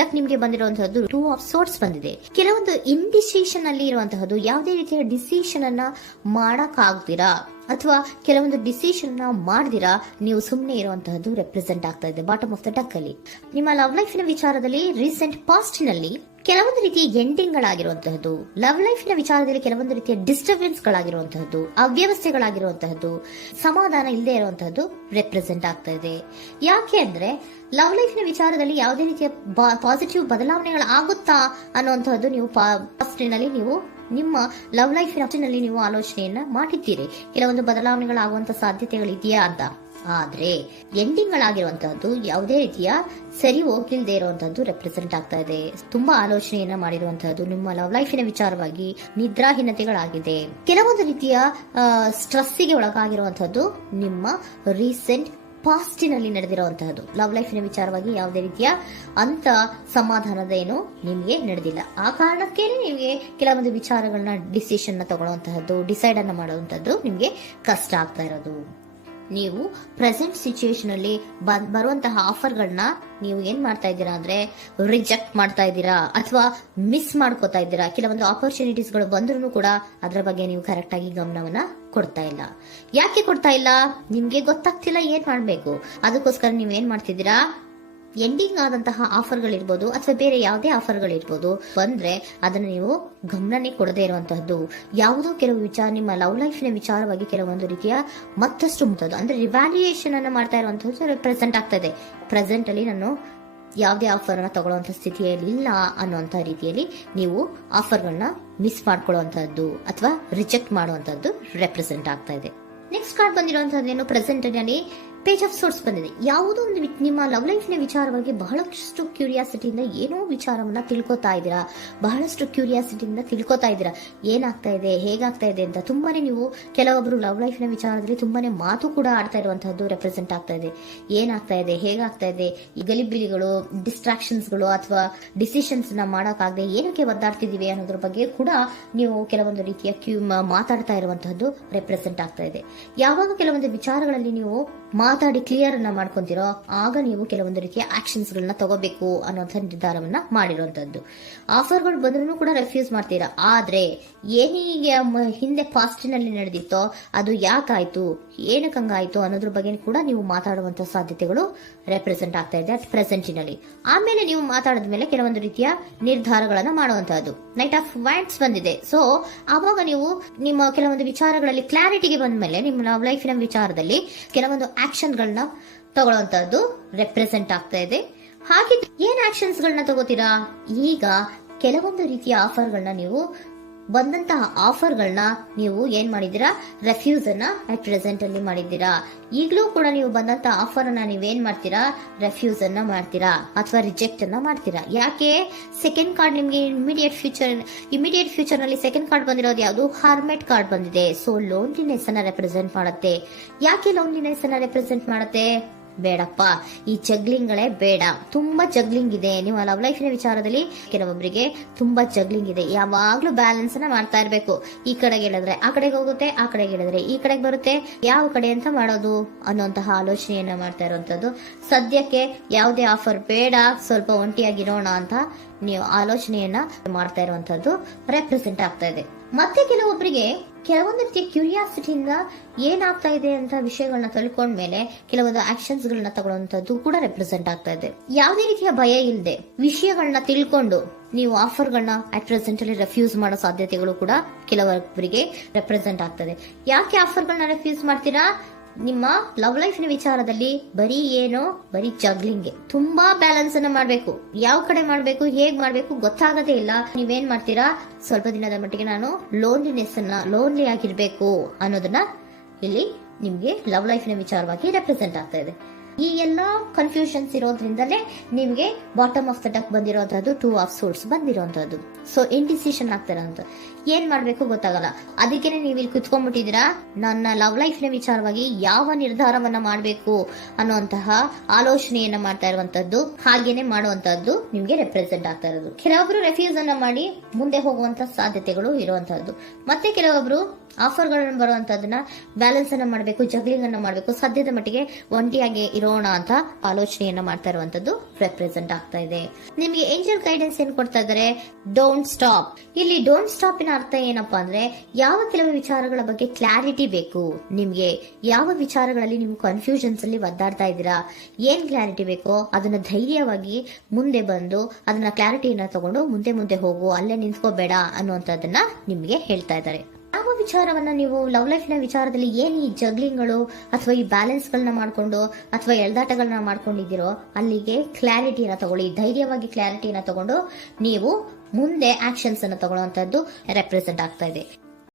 Duck ನಿಮ್ಗೆ ಬಂದಿರುವಂತಹದ್ದು 2 of sorts ಬಂದಿದೆ. ಕೆಲವೊಂದು ಇಂಡಿಸಿಷನ್ ಅಲ್ಲಿ ಇರುವಂತಹದ್ದು, ಯಾವುದೇ ರೀತಿಯ ಡಿಸಿಷನ್ ಅನ್ನ ಮಾಡಕ್ ಆಗ್ದಿರಾ ಅಥವಾ ಕೆಲವೊಂದು ಡಿಸಿಷನ್ ನ ಮಾಡ್ದಿರಾ ನೀವು ಸುಮ್ಮನೆ ಇರುವಂತಹದ್ದು ರೆಪ್ರೆಸೆಂಟ್ ಆಗ್ತಾ ಇದೆ ಬಾಟಮ್ ಆಫ್ ದ ಡಕ್ ಅಲ್ಲಿ. ನಿಮ್ಮ ಲವ್ ಲೈಫ್ ನ ವಿಚಾರದಲ್ಲಿ ರೀಸೆಂಟ್ ಪಾಸ್ಟ್ ನಲ್ಲಿ ಕೆಲವೊಂದು ರೀತಿಯ ಎಂಡಿಂಗ್ ಗಳಾಗಿರುವಂತಹದ್ದು, ಲವ್ ಲೈಫ್ ನ ವಿಚಾರದಲ್ಲಿ ಕೆಲವೊಂದು ರೀತಿಯ ಡಿಸ್ಟರ್ಬೆನ್ಸ್ ಗಳಾಗಿರುವಂತಹದ್ದು, ಅವ್ಯವಸ್ಥೆಗಳಾಗಿರುವಂತಹದ್ದು, ಸಮಾಧಾನ ಇಲ್ಲದೆ ಇರುವಂತಹದ್ದು ರೆಪ್ರೆಸೆಂಟ್ ಆಗ್ತಾ ಇದೆ. ಯಾಕೆ ಅಂದ್ರೆ ಲವ್ ಲೈಫ್ ನ ವಿಚಾರದಲ್ಲಿ ಯಾವುದೇ ರೀತಿಯ ಪಾಸಿಟಿವ್ ಬದಲಾವಣೆಗಳಾಗುತ್ತಾ ಅನ್ನುವಂತಹದ್ದು ನೀವು ಪಾಸ್ಟ್ ನಲ್ಲಿ ನೀವು ನಿಮ್ಮ ಲವ್ ಲೈಫ್ ನಲ್ಲಿ ನೀವು ಆಲೋಚನೆಯನ್ನ ಮಾಡಿದ್ದೀರಿ, ಕೆಲವೊಂದು ಬದಲಾವಣೆಗಳಾಗುವಂತ ಸಾಧ್ಯತೆಗಳಿದೆಯಾ ಅಂತ. ಆದ್ರೆ ಎಂಡಿಂಗ್ ಗಳಾಗಿರುವಂತಹದ್ದು ಯಾವುದೇ ರೀತಿಯ ಸರಿ ಹೋಗಿಲ್ದೇ ಇರುವಂತಹದ್ದು ರೆಪ್ರೆಸೆಂಟ್ ಆಗ್ತಾ ಇದೆ. ತುಂಬಾ ಆಲೋಚನೆಯನ್ನ ಮಾಡಿರುವಂತಹದ್ದು ನಿಮ್ಮ ಲವ್ ಲೈಫಿನ ವಿಚಾರವಾಗಿ ನಿದ್ರಾಹೀನತೆಗಳಾಗಿದೆ. ಕೆಲವೊಂದು ರೀತಿಯ ಸ್ಟ್ರೆಸ್ಸಿಗೆ ಒಳಗಾಗಿರುವಂತಹದ್ದು ನಿಮ್ಮ ರೀಸೆಂಟ್ ಪಾಸ್ಟಿನಲ್ಲಿ ನಡೆದಿರುವಂತಹದ್ದು. ಲವ್ ಲೈಫಿನ ವಿಚಾರವಾಗಿ ಯಾವುದೇ ರೀತಿಯ ಅಂತ ಸಮಾಧಾನದ ಏನು ನಿಮ್ಗೆ ನಡೆದಿಲ್ಲ. ಆ ಕಾರಣಕ್ಕೆ ನಿಮಗೆ ಕೆಲವೊಂದು ವಿಚಾರಗಳನ್ನ ಡಿಸಿಷನ್ ತಗೊಳ್ಳುವಂತಹದ್ದು, ಡಿಸೈಡ್ ಅನ್ನ ಮಾಡುವಂತಹದ್ದು ನಿಮ್ಗೆ ಕಷ್ಟ ಆಗ್ತಾ ಇರೋದು. ನೀವು ಪ್ರೆಸೆಂಟ್ ಸಿಚುಯೇಷನ್ ಅಲ್ಲಿ ಬರುವಂತಹ ಆಫರ್ಗಳನ್ನ ನೀವು ಏನ್ ಮಾಡ್ತಾ ಇದ್ದೀರಾ ಅಂದ್ರೆ ರಿಜೆಕ್ಟ್ ಮಾಡ್ತಾ ಇದ್ದೀರಾ ಅಥವಾ ಮಿಸ್ ಮಾಡ್ಕೋತಾ ಇದ್ದೀರಾ. ಕೆಲವೊಂದು ಆಪರ್ಚುನಿಟೀಸ್ ಗಳು ಬಂದ್ರೂ ಕೂಡ ಅದರ ಬಗ್ಗೆ ನೀವು ಕರೆಕ್ಟ್ ಆಗಿ ಗಮನವನ್ನ ಕೊಡ್ತಾ ಇಲ್ಲ. ಯಾಕೆ ಕೊಡ್ತಾ ಇಲ್ಲ? ನಿಮ್ಗೆ ಗೊತ್ತಾಗ್ತಿಲ್ಲ ಏನ್ ಮಾಡ್ಬೇಕು. ಅದಕ್ಕೋಸ್ಕರ ನೀವು ಏನ್ ಮಾಡ್ತಿದ್ದೀರಾ, ಎಂಡಿಂಗ್ ಆದಂತಹ ಆಫರ್ಗಳಿರ್ಬೋದು ಅಥವಾ ಬೇರೆ ಯಾವುದೇ ಆಫರ್ಗಳಿರ್ಬೋದು ಬಂದ್ರೆ ಅದನ್ನ ನೀವು ಗಮನನೇ ಕೊಡದೇ ಇರುವಂತಹದ್ದು. ಯಾವುದೋ ಕೆಲವು ವಿಚಾರ ನಿಮ್ಮ ಲವ್ ಲೈಫಿನ ವಿಚಾರವಾಗಿ ಕೆಲವೊಂದು ರೀತಿಯ ಮತ್ತಷ್ಟು ಮುಟ್ಟೋದು ಅಂದ್ರೆ ರಿವ್ಯಾಲ್ಯೂಯೇಷನ್ ಅನ್ನ ಮಾಡ್ತಾ ಇರುವಂತಹದ್ದು ಪ್ರೆಸೆಂಟ್ ಆಗ್ತಾ ಇದೆ. ಪ್ರೆಸೆಂಟ್ ಅಲ್ಲಿ ನಾನು ಯಾವುದೇ ಆಫರ್ ಅನ್ನ ತಗೊಳ್ಳುವಂತ ಸ್ಥಿತಿಯಲ್ಲಿ ಇಲ್ಲ ಅನ್ನುವಂತ ರೀತಿಯಲ್ಲಿ ನೀವು ಆಫರ್ಗಳನ್ನ ಮಿಸ್ ಮಾಡ್ಕೊಳ್ಳುವಂತಹದ್ದು ಅಥವಾ ರಿಜೆಕ್ಟ್ ಮಾಡುವಂತಹದ್ದು ರೆಪ್ರೆಸೆಂಟ್ ಆಗ್ತಾ ಇದೆ. ನೆಕ್ಸ್ಟ್ ಕಾರ್ಡ್ ಬಂದಿರುವಂತಹದ್ದೇನು, ಪ್ರೆಸೆಂಟ್ ನಲ್ಲಿ ಪೇಜ್ ಆಫ್ ಸೋರ್ಟ್ಸ್ ಬಂದಿದೆ. ಯಾವುದೋ ಒಂದು ನಿಮ್ಮ ಲವ್ ಲೈಫಿನ ವಿಚಾರವಾಗಿ ಬಹಳಷ್ಟು ಕ್ಯೂರಿಯಾಸಿಟಿಯಿಂದ ಏನೋ ವಿಚಾರವನ್ನ ತಿಳ್ಕೊತಾ ಇದ್ದೀರಾ, ಬಹಳಷ್ಟು ಕ್ಯೂರಿಯಾಸಿಟಿಯಿಂದ ತಿಳ್ಕೊತಾ ಇದ್ದೀರಾ ಏನಾಗ್ತಾ ಇದೆ, ಹೇಗಾಗ್ತಾ ಇದೆ ಅಂತ. ತುಂಬಾನೇ ನೀವು ಕೆಲವೊಬ್ರು ಲವ್ ಲೈಫಿನ ವಿಚಾರದಲ್ಲಿ ತುಂಬಾನೇ ಮಾತು ಕೂಡ ಆಡ್ತಾ ಇರುವಂತಹದ್ದು ರೆಪ್ರೆಸೆಂಟ್ ಆಗ್ತಾ ಇದೆ. ಏನಾಗ್ತಾ ಇದೆ, ಹೇಗಾಗ್ತಾ ಇದೆ, ಈ ಗಲಿಬಿಲಿಗಳು, ಡಿಸ್ಟ್ರಾಕ್ಷನ್ಸ್ಗಳು ಅಥವಾ ಡಿಸಿಷನ್ಸ್ ನ ಮಾಡಕ್ಕಾಗದೆ ಏನಕ್ಕೆ ಒದ್ದಾಡ್ತಿದೀವಿ ಅನ್ನೋದ್ರ ಬಗ್ಗೆ ಕೂಡ ನೀವು ಕೆಲವೊಂದು ರೀತಿಯ ಮಾತಾಡ್ತಾ ಇರುವಂತಹದ್ದು ರೆಪ್ರೆಸೆಂಟ್ ಆಗ್ತಾ ಇದೆ. ಯಾವಾಗ ಕೆಲವೊಂದು ವಿಚಾರಗಳಲ್ಲಿ ನೀವು ಮಾತಾಡಿ ಕ್ಲಿಯರ್ ಅನ್ನ ಮಾಡ್ಕೊಂತೀರೋ ಆಗ ನೀವು ಕೆಲವೊಂದು ರೀತಿಯ ಆಕ್ಷನ್ಸ್ ಗಳನ್ನ ತಗೋಬೇಕು ಅನ್ನೋಂಥ ನಿರ್ಧಾರವನ್ನ ಮಾಡಿರುವಂತದ್ದು. ಆಫರ್ಗಳು ಬಂದ್ರೂ ಕೂಡ ರೆಫ್ಯೂಸ್ ಮಾಡ್ತೀರಾ. ಆದ್ರೆ ಏನೀಗ ಹಿಂದೆ ಪಾಸ್ಟಿನಲ್ಲಿ ನಡೆದಿತ್ತೋ ಅದು ಯಾಕಾಯ್ತು, ಏನಕ್ಕಂಗಾಯ್ತು ಅನ್ನೋದ್ರ ಬಗ್ಗೆ ಕೂಡ ನೀವು ಮಾತಾಡುವಂತ ಸಾಧ್ಯತೆಗಳು ರೆಪ್ರೆಸೆಂಟ್ ಆಗ್ತಾ ಇದೆ ಅಟ್ ಪ್ರೆಸೆಂಟಿನಲ್ಲಿ. ಆಮೇಲೆ ನೀವು ಮಾತಾಡಿದ ಮೇಲೆ ಕೆಲವೊಂದು ರೀತಿಯ ನಿರ್ಧಾರಗಳನ್ನ ಮಾಡುವಂತಹದ್ದು. ನೈಟ್ ಆಫ್ ವ್ಯಾಂಡ್ಸ್ ಬಂದಿದೆ. ಸೊ ಆವಾಗ ನೀವು ನಿಮ್ಮ ಕೆಲವೊಂದು ವಿಚಾರಗಳಲ್ಲಿ ಕ್ಲಾರಿಟಿಗೆ ಬಂದ ಮೇಲೆ ನಿಮ್ಮ ಲವ್ ಲೈಫಿನ ವಿಚಾರದಲ್ಲಿ ಕೆಲವೊಂದು ಆಕ್ಷನ್ ಗಳನ್ನ ತಗೊಳ್ಳುವಂತಹದ್ದು ರೆಪ್ರೆಸೆಂಟ್ ಆಗ್ತಾ ಇದೆ. ಹಾಗೆ ಏನ್ ಆಕ್ಷನ್ಸ್ ಗಳನ್ನ ತಗೋತೀರಾ, ಈಗ ಕೆಲವೊಂದು ರೀತಿಯ ಆಫರ್ಗಳನ್ನ ನೀವು ಬಂದಂತಹ ಆಫರ್ಗಳನ್ನ ನೀವು ಏನ್ ಮಾಡಿದೀರಾ, ರೆಫ್ಯೂಸ್ ಅನ್ನ ಅಟ್ ಪ್ರೆಸೆಂಟ್ ಅಲ್ಲಿ ಮಾಡಿದ್ದೀರಾ. ಈಗಲೂ ಕೂಡ ನೀವು ಬಂದಂತಹ ಆಫರ್ ಅನ್ನ ನೀವೇನ್ ಮಾಡ್ತೀರಾ, ರೆಫ್ಯೂಸ್ ಅನ್ನ ಮಾಡ್ತೀರಾ ಅಥವಾ ರಿಜೆಕ್ಟ್ ಅನ್ನ ಮಾಡ್ತೀರಾ. ಯಾಕೆ? ಸೆಕೆಂಡ್ ಕಾರ್ಡ್ ನಿಮ್ಗೆ ಇಮಿಡಿಯೇಟ್ ಫ್ಯೂಚರ್ ನಲ್ಲಿ ಸೆಕೆಂಡ್ ಕಾರ್ಡ್ ಬಂದಿರೋದು ಯಾವುದು, ಹಾರ್ಮೆಟ್ ಕಾರ್ಡ್ ಬಂದಿದೆ. ಸೊ ಲೋನ್ಲಿನೆಸ್ ಅನ್ನ ರೆಪ್ರೆಸೆಂಟ್ ಮಾಡುತ್ತೆ. ಯಾಕೆ ಲೋನ್ಲಿನೆಸ್ ಅನ್ನ ರೆಪ್ರೆಸೆಂಟ್ ಮಾಡುತ್ತೆ? ಬೇಡಪ್ಪ, ಈ ಜಗ್ಲಿಂಗ್ಗಳೇ ಬೇಡ. ತುಂಬಾ ಜಗ್ಲಿಂಗ್ ಇದೆ ನಿಮ್ಮ ಲವ್ ಲೈಫಿನ ವಿಚಾರದಲ್ಲಿ. ಕೆಲವೊಬ್ಬರಿಗೆ ತುಂಬಾ ಜಗ್ಲಿಂಗ್ ಇದೆ. ಯಾವಾಗ್ಲೂ ಬ್ಯಾಲೆನ್ಸ್ ಅನ್ನ ಮಾಡ್ತಾ ಇರ್ಬೇಕು. ಈ ಕಡೆಗೆ ಹೇಳಿದ್ರೆ ಆ ಕಡೆಗೆ ಹೋಗುತ್ತೆ, ಆ ಕಡೆಗೆ ಹೇಳಿದ್ರೆ ಈ ಕಡೆಗೆ ಬರುತ್ತೆ. ಯಾವ ಕಡೆ ಅಂತ ಮಾಡೋದು ಅನ್ನುವಂತಹ ಆಲೋಚನೆಯನ್ನ ಮಾಡ್ತಾ ಇರುವಂತದ್ದು. ಸದ್ಯಕ್ಕೆ ಯಾವುದೇ ಆಫರ್ ಬೇಡ, ಸ್ವಲ್ಪ ಒಂಟಿಯಾಗಿರೋಣ ಅಂತ ನೀವು ಆಲೋಚನೆಯನ್ನ ಮಾಡ್ತಾ ಇರುವಂತದ್ದು ರೆಪ್ರೆಸೆಂಟ್ ಆಗ್ತಾ ಇದೆ. ಮತ್ತೆ ಕೆಲವೊಬ್ಬರಿಗೆ ಕೆಲವೊಂದು ರೀತಿಯ ಕ್ಯೂರಿಯಾಸಿಟಿಯಿಂದ ಏನಾಗ್ತಾ ಇದೆ ಅಂತ ವಿಷಯಗಳನ್ನ ತಿಳ್ಕೊಂಡ್ಮೇಲೆ ಕೆಲವೊಂದು ಆಕ್ಷನ್ಸ್ ಗಳನ್ನ ತಗೊಳ್ಳುವಂತದ್ದು ಕೂಡ ರೆಪ್ರೆಸೆಂಟ್ ಆಗ್ತಾ ಇದೆ. ಯಾವುದೇ ರೀತಿಯ ಭಯ ಇಲ್ಲದೆ ವಿಷಯಗಳನ್ನ ತಿಳ್ಕೊಂಡು ನೀವು ಆಫರ್ಗಳನ್ನ ಅಟ್ ಪ್ರೆಸೆಂಟ್ ಅಲ್ಲಿ ರೆಫ್ಯೂಸ್ ಮಾಡೋ ಸಾಧ್ಯತೆಗಳು ಕೂಡ ಕೆಲವೊಬ್ಬರಿಗೆ ರೆಪ್ರೆಸೆಂಟ್ ಆಗ್ತದೆ. ಯಾಕೆ ಆಫರ್ಗಳನ್ನ ರೆಫ್ಯೂಸ್ ಮಾಡ್ತೀರಾ? ನಿಮ್ಮ ಲವ್ ಲೈಫಿನ ವಿಚಾರದಲ್ಲಿ ಬರೀ ಜಗ್ಲಿಂಗ್, ತುಂಬಾ ಬ್ಯಾಲೆನ್ಸ್ ಅನ್ನ ಮಾಡ್ಬೇಕು. ಯಾವ ಕಡೆ ಮಾಡ್ಬೇಕು, ಹೇಗ್ ಮಾಡ್ಬೇಕು ಗೊತ್ತಾಗದೇ ಇಲ್ಲ. ನೀವೇನ್ ಮಾಡ್ತೀರಾ, ಸ್ವಲ್ಪ ದಿನದ ಮಟ್ಟಿಗೆ ನಾನು ಲೋನ್ಲಿ ಆಗಿರ್ಬೇಕು ಅನ್ನೋದನ್ನ ಇಲ್ಲಿ ನಿಮ್ಗೆ ಲವ್ ಲೈಫಿನ ವಿಚಾರವಾಗಿ ರೆಪ್ರೆಸೆಂಟ್ ಆಗ್ತಾ ಇದೆ. ಈ ಎಲ್ಲಾ ಕನ್ಫ್ಯೂಷನ್ಸ್ ಇರೋದ್ರಿಂದಲೇ ನಿಮ್ಗೆ ಬಾಟಮ್ ಆಫ್ ದ ಡಕ್ ಬಂದಿರುವಂತಹದ್ದು 2 ಆಫ್ ಸೋರ್ಟ್ಸ್ ಬಂದಿರುವಂತಹದ್ದು. ಸೊ ಇಂಡಿಸಿಷನ್ ಆಗ್ತಿರೋಂತ ಏನ್ ಮಾಡ್ಬೇಕು ಗೊತ್ತಾಗಲ್ಲ. ಅದಕ್ಕೇನೆ ನೀವು ಇಲ್ಲಿ ಕುತ್ಕೊಂಡ್ಬಿಟ್ಟಿದ್ದೀರಾ, ನನ್ನ ಲವ್ ಲೈಫ್ ನ ವಿಚಾರವಾಗಿ ಯಾವ ನಿರ್ಧಾರವನ್ನ ಮಾಡ್ಬೇಕು ಅನ್ನುವಂತಹ ಆಲೋಚನೆಯನ್ನ ಮಾಡ್ತಾ ಇರುವಂತದ್ದು, ಹಾಗೇನೆ ಮಾಡುವಂತಹದ್ದು ನಿಮ್ಗೆ ರೆಪ್ರೆಸೆಂಟ್ ಆಗ್ತಾ ಇರೋದು. ಕೆಲವೊಬ್ರು ರೆಫ್ಯೂಸ್ ಅನ್ನ ಮಾಡಿ ಮುಂದೆ ಹೋಗುವಂತ ಸಾಧ್ಯತೆಗಳು ಇರುವಂತಹದ್ದು. ಮತ್ತೆ ಕೆಲವೊಬ್ರು ಆಫರ್ಗಳನ್ನ ಬರುವಂತದನ್ನ ಬ್ಯಾಲೆನ್ಸ್ ಅನ್ನ ಮಾಡಬೇಕು, ಜಗ್ಲಿಂಗ್ ಅನ್ನ ಮಾಡಬೇಕು, ಸದ್ಯದ ಮಟ್ಟಿಗೆ ಒಂಟಿಯಾಗಿ ಇರೋ ಬರೋಣ ಅಂತ ಆಲೋಚನೆಯನ್ನ ಮಾಡ್ತಾ ಇರುವಂತದ್ದು ರೆಪ್ರೆಸೆಂಟ್ ಆಗ್ತಾ ಇದೆ. ನಿಮಗೆ ಏಂಜಲ್ ಗೈಡೆನ್ಸ್ ಏನ್ ಕೊಡ್ತಾ ಇದ್ದಾರೆ? Don't stop. ಇಲ್ಲಿ ಡೋಂಟ್ ಸ್ಟಾಪ್ ನ ಅರ್ಥ ಏನಪ್ಪಾ ಅಂದ್ರೆ, ಯಾವ ಕೆಲವು ವಿಚಾರಗಳ ಬಗ್ಗೆ ಕ್ಲಾರಿಟಿ ಬೇಕು ನಿಮ್ಗೆ, ಯಾವ ವಿಚಾರಗಳಲ್ಲಿ ನೀವು ಕನ್ಫ್ಯೂಷನ್ಸ್ ಅಲ್ಲಿ ಒದ್ದಾಡ್ತಾ ಇದ್ದೀರಾ, ಏನ್ ಕ್ಲಾರಿಟಿ ಬೇಕೋ ಅದನ್ನ ಧೈರ್ಯವಾಗಿ ಮುಂದೆ ಬಂದು ಅದನ್ನ ಕ್ಲಾರಿಟಿಯನ್ನ ತಗೊಂಡು ಮುಂದೆ ಹೋಗು, ಅಲ್ಲೇ ನಿಂತ್ಕೋಬೇಡ ಅನ್ನುವಂಥದ್ದನ್ನ ನಿಮ್ಗೆ ಹೇಳ್ತಾ ಇದ್ದಾರೆ. ಯಾವ ವಿಚಾರವನ್ನ ನೀವು ಲವ್ ಲೈಫ್ ನ ವಿಚಾರದಲ್ಲಿ ಏನ್ ಈ ಜಗ್ಲಿಂಗ್ಗಳು ಅಥವಾ ಈ ಬ್ಯಾಲೆನ್ಸ್ ಗಳನ್ನ ಮಾಡ್ಕೊಂಡು ಅಥವಾ ಎಳ್ದಾಟಗಳನ್ನ ಮಾಡ್ಕೊಂಡಿದ್ದೀರೋ ಅಲ್ಲಿಗೆ ಕ್ಲಾರಿಟಿನ ತಗೊಳ್ಳಿ, ಧೈರ್ಯವಾಗಿ ಕ್ಲಾರಿಟಿನ ತಗೊಂಡು ನೀವು ಮುಂದೆ ಆಕ್ಷನ್ಸ್ ಅನ್ನು ತಗೊಳ್ಳುವಂತದ್ದು ರೆಪ್ರೆಸೆಂಟ್ ಆಗ್ತಾ ಇದೆ.